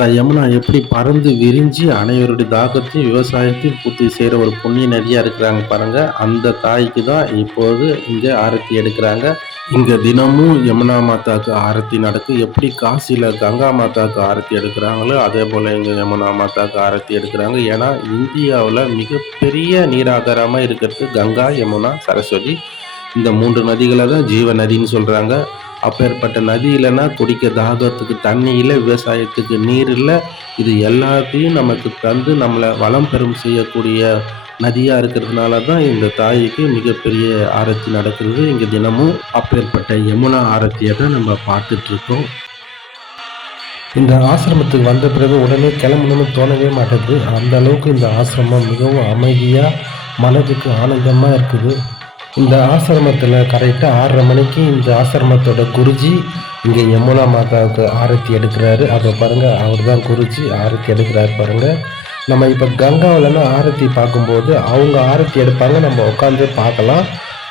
மாதா யமுனா எப்படி பறந்து விரிஞ்சு அனைவருடைய தாகத்தையும் விவசாயத்தையும் பூர்த்தி செய்கிற ஒரு புண்ணிய நதியாக இருக்கிறாங்க பாருங்கள் அந்த தாய்க்கு தான் இப்போது இங்கே ஆரத்தி எடுக்கிறாங்க. இங்கே தினமும் யமுனா மாதாவுக்கு ஆரத்தி நடக்கும் எப்படி காசியில் கங்கா மாதாவுக்கு ஆரத்தி எடுக்கிறாங்களோ அதே போல் இங்கே யமுனா மாதாவுக்கு ஆரத்தி எடுக்கிறாங்க. ஏன்னா இந்தியாவில் மிகப்பெரிய நீராதாரமாக இருக்கிறது கங்கா யமுனா சரஸ்வதி இந்த மூன்று நதிகளை தான் ஜீவ நதின்னு சொல்கிறாங்க அப்பேற்பட்ட நதி இல்லைன்னா குடிக்க தாகத்துக்கு தண்ணி இல்லை விவசாயத்துக்கு நீர் இல்லை. இது எல்லாத்தையும் நமக்கு தந்து நம்மளை வளம் பெறும் செய்யக்கூடிய நதியாக இருக்கிறதுனால தான் இந்த தாய்க்கு மிகப்பெரிய ஆரத்தி நடக்கிறது. இங்கே தினமும் அப்பேற்பட்ட யமுனா ஆரத்தியை தான் நம்ம பார்த்துட்ருக்கோம் இந்த ஆசிரமத்துக்கு வந்த பிறகு உடனே கிளம்பணும்னு தோணவே மாட்டேது அந்த அளவுக்கு இந்த ஆசிரமம் மிகவும் அமைதியாக மனதுக்கு ஆனந்தமாக இருக்குது. இந்த ஆசிரமத்தில் கரெக்டாக ஆறரை மணிக்கு இந்த ஆசிரமத்தோட குருஜி இங்கே யமுனா மாதாவுக்கு ஆரத்தி எடுக்கிறாரு. அதை பாருங்கள் அவர் தான் குருஜி ஆரத்தி எடுக்கிறாரு பாருங்கள் நம்ம இப்போ கங்காவில்னா ஆரத்தி பார்க்கும்போது அவங்க ஆரத்தி எடுப்பாங்க நம்ம உட்காந்து பார்க்கலாம்.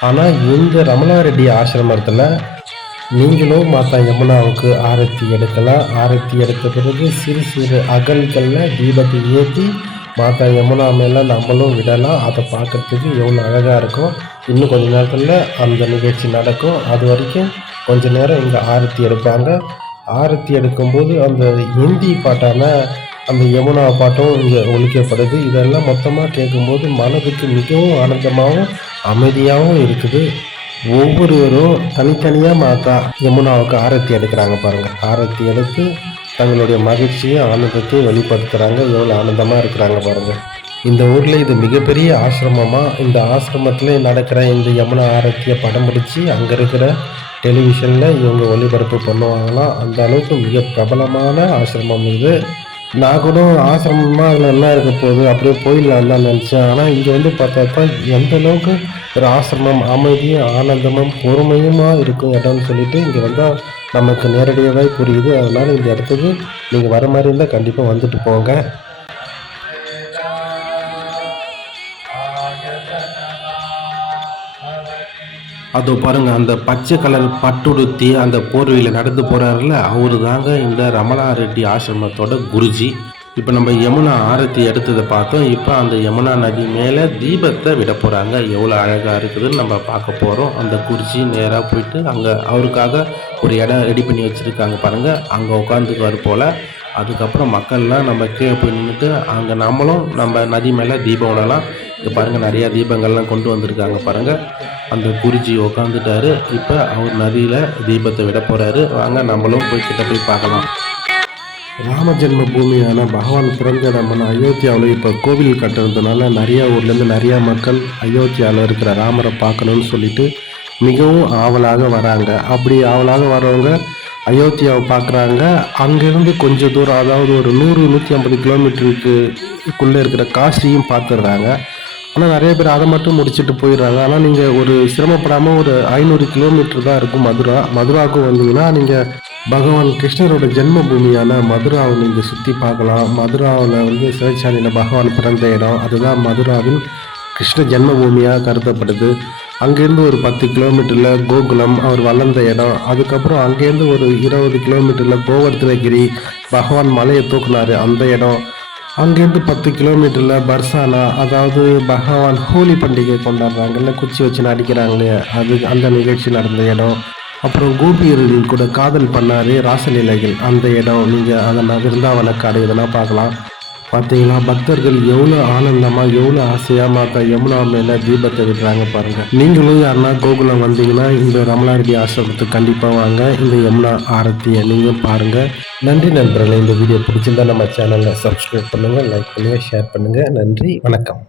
ஆனால் இந்த ரமணாரெட்டி ஆசிரமத்தில் நீங்களும் மாதா யமுனாவுக்கு ஆரத்தி எடுக்கலாம். ஆரத்தி எடுத்த பிறகு சிறு சிறு அகல்களில் தீபத்தை ஏற்றி மாதா யமுனா மேலே நம்மளும் விடலாம். அதை பார்க்குறதுக்கு எவ்வளோ அழகாக இருக்கும். இன்னும் கொஞ்ச நேரத்தில் அந்த நிகழ்ச்சி நடக்கும். அது வரைக்கும் கொஞ்ச நேரம் இங்கே ஆரத்தி எடுப்பாங்க. ஆரத்தி எடுக்கும்போது அந்த ஹிந்தி பாட்டான அந்த யமுனா பாட்டும் இங்கே ஒழிக்கப்படுது இதெல்லாம் மொத்தமாக கேட்கும்போது மனதுக்கு மிகவும் ஆனந்தமாகவும் அமைதியாகவும் இருக்குது. ஒவ்வொருவரும் தனித்தனியாக மாத்தா யமுனாவுக்கு ஆரத்தி எடுக்கிறாங்க பாருங்கள் ஆரத்தி எடுத்து தங்களுடைய மகிழ்ச்சியும் ஆனந்தத்தையும் வெளிப்படுத்துகிறாங்க எவ்வளோ ஆனந்தமாக இருக்கிறாங்க பாருங்கள் இந்த ஊரில் இது மிகப்பெரிய ஆசிரமமாக இந்த ஆசிரமத்தில் நடக்கிற இந்த யமுனா ஆரத்தியை படம் பிடிச்சி அங்கே இருக்கிற டெலிவிஷனில் இவங்க ஒளிபரப்பு பண்ணுவாங்களாம் அந்த அளவுக்கு மிக பிரபலமான ஆசிரமம் இது. நான் கூட ஆசிரமமாக அதில் என்ன இருக்க போகுது அப்படியே போயிடலாம் தான் நினச்சேன். ஆனால் இங்கே வந்து பார்த்தா எந்த அளவுக்கு ஒரு ஆசிரமம் அமைதியும் ஆனந்தமும் பொறுமையுமா இருக்கும் இடம்னு சொல்லிட்டு இங்கே வந்தால் நமக்கு நேரடியாகவே புரியுது. அதனால் இந்த இடத்துக்கு நீங்கள் வர மாதிரி இருந்தால் கண்டிப்பாக வந்துட்டு போங்க. அதோ பாருங்கள் அந்த பச்சை கலர் பட்டுடுத்தி அந்த போர்வையில் நடந்து போகிறாருல அவரு தாங்க இந்த ரமணா ரெட்டி ஆசிரமத்தோட குருஜி. இப்போ நம்ம யமுனா ஆரத்தி எடுத்ததை பார்த்தோம். இப்போ அந்த யமுனா நதி மேலே தீபத்தை விட போகிறாங்க எவ்வளோ அழகாக இருக்குதுன்னு நம்ம பார்க்க போகிறோம் அந்த குறிச்சி நேராக போயிட்டு அங்கே அவருக்காக ஒரு இடம் ரெடி பண்ணி வச்சுருக்காங்க பாருங்கள் அங்கே உட்காந்துக்குவார் போல். அதுக்கப்புறம் மக்கள்லாம் நம்ம கீழே போய் நின்றுட்டு அங்கே நம்மளும் நம்ம நதி மேலே தீபம் விடலாம். இங்கே பாருங்கள் நிறையா தீபங்கள்லாம் கொண்டு வந்திருக்காங்க பாருங்கள் அந்த குருஜி உட்காந்துட்டாரு இப்போ அவர் நதியில் தீபத்தை விட போகிறாரு வாங்க நம்மளும் போய் கிட்ட போய் பார்க்கலாம். ராம ஜென்ம பூமியான பகவான் பிறந்த நம்ம அயோத்தியாவில் இப்போ கோவில் கட்டுறதுனால நிறையா ஊர்லேருந்து நிறையா மக்கள் அயோத்தியாவில் இருக்கிற ராமரை பார்க்கணும்னு சொல்லிட்டு மிகவும் ஆவலாக வராங்க. அப்படி ஆவலாக வரவங்க அயோத்தியாவை பார்க்குறாங்க. அங்கேருந்து கொஞ்சம் தூரம் அதாவது ஒரு நூறு நூற்றி ஐம்பது கிலோமீட்டருக்குள்ளே இருக்கிற காசியும் பார்த்துடுறாங்க. ஆனால் நிறைய பேர் அதை மட்டும் முடிச்சுட்டு போயிடுறாங்க. ஆனால் நீங்கள் ஒரு சிரமப்படாமல் ஒரு ஐநூறு கிலோமீட்டர் தான் இருக்கும் மதுரா. மதுராவுக்கும் வந்தீங்கன்னா நீங்கள் பகவான் கிருஷ்ணரோட ஜென்ம பூமியான மதுராவை நீங்கள் சுற்றி பார்க்கலாம். மதுராவில் வந்து சிவச்சாலியில் பகவான் பிறந்த இடம். அதுதான் மதுராவின் கிருஷ்ண ஜென்ம பூமியாக கருதப்படுது. அங்கேருந்து ஒரு பத்து கிலோமீட்டரில் கோகுலம் அவர் வளர்ந்த இடம். அதுக்கப்புறம் அங்கேருந்து ஒரு இருபது கிலோமீட்டரில் கோவர்த்தனகிரி. பகவான் மலையை தூக்குனாரு அந்த இடம். அங்கேருந்து பத்து கிலோமீட்டரில் பர்சானா அதாவது பகவான் ஹோலி பண்டிகை கொண்டாடுறாங்கல்ல குச்சி வச்சு நடிக்கிறாங்களே அது அந்த நிகழ்ச்சி நடந்த இடம். அப்புறம் கோபியர்கள் கூட காதல் பண்ணார் ராசலீலைகள் அந்த இடம். நீங்கள் அதெல்லாம் விருந்தாவனக்காடு இதெல்லாம் பார்க்கலாம். பார்த்தீங்கன்னா பக்தர்கள் எவ்வளோ ஆனந்தமாக எவ்வளோ ஆசையாக மாத்தா யமுனா மேலே தீபத்தை விடுறாங்க பாருங்கள் நீங்களும் யாருன்னா கோகுலம் வந்தீங்கன்னா இந்த ரமலாரெட்டி ஆசிரமத்துக்கு கண்டிப்பாக வாங்க. இந்த யமுனா ஆரத்தியை நீங்கள் பாருங்கள் நன்றி நண்பர்களே இந்த வீடியோ பிடிச்சிருந்தா நம்ம சேனலை சப்ஸ்கிரைப் பண்ணுங்கள் லைக் பண்ணுங்கள் ஷேர் பண்ணுங்கள் நன்றி வணக்கம்.